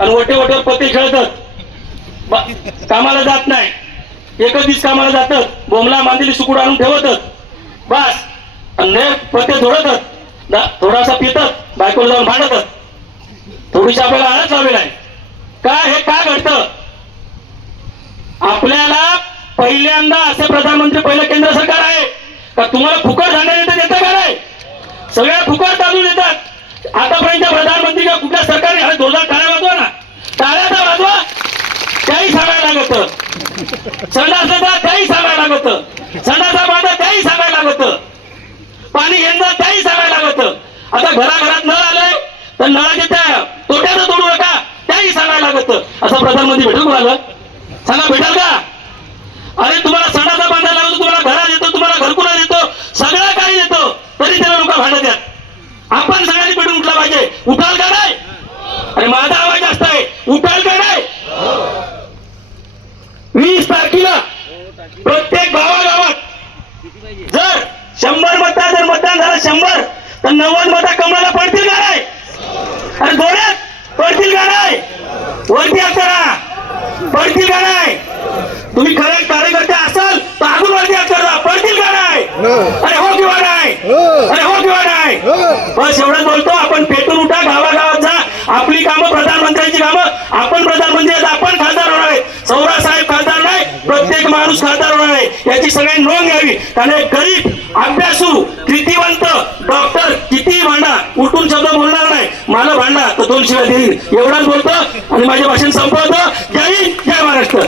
आणि वटे वटे पत्ते खेळतात. कामाला जात नाही. एकच दिवस कामाला जातात. बोमला मांदिली सुकूड आणून ठेवतच बस. आणि पते पत्ते थोडासा पितात. बायकोला जाऊन भांडतच थोडीशी आपल्याला आळच लावेल आहे काय हे? का घडतं? आपल्याला पहिल्यांदा असे प्रधानमंत्री पहिलं केंद्र सरकार आहे. का तुम्हाला फुकट धान्य देतं देतं का नाही? सगळ्या फुकट तांदूळ देतात. सांगायला संडासाचा त्याही सांगायला लागत. संडासा बांधा त्याही सांगायला लागत. पाणी घेणं त्याही सांगायला लागत. आता घराघरात नळ आलंय तर नळाचे त्या तोट्यानं तोडू नका त्याही सांगायला लागत. असं प्रधानमंत्री भेटेल कोणाला सांगा भेटेल का? अरे तुम्हाला सणा बांधायला लागतो तुम्हाला घरा देतो तुम्हाला घरकुला देतो सगळं काही देतो तरी त्याला लोक भांडत आहेत आपण सगळ्यांनी पेटून उठला पाहिजे उठाल का नाही अरे माझा आवाज जास्त आहे उठाल का नाही वीस तारखेला प्रत्येक गावागावात जर शंभर मता जर मतदान झालं शंभर तर नव्वद मता कमळाला पडतील का नाही? अरे दोन्यात पडतील का नाही? वरती करा पडतील का नाही? तुम्ही खरे कार्यकर्ते असाल तर अजून वरती करा पडतील का नाही? अरे हो किंवा नाही? अरे हो किंवा नाही? बस एवढंच बोलतो आपण पेटून उठा गावागावात जा. आपली कामं प्रधानमंत्र्यांची कामं आपण प्रधानमंत्री आहेत, आपण खासदार होणार आहे सौरा साहेब खासदार नाही प्रत्येक माणूस खासदार होणार आहे याची सगळ्यांनी नोंद घ्यावी. कारण गरीब अभ्यासू कृतीवंत डॉक्टर किती भांडा उठून शब्द बोलणार नाही. मला भांडा तर दोन शिवाय देईल. एवढाच बोलतो आणि माझे भाषण संपवतो. जय हिंद जय महाराष्ट्र.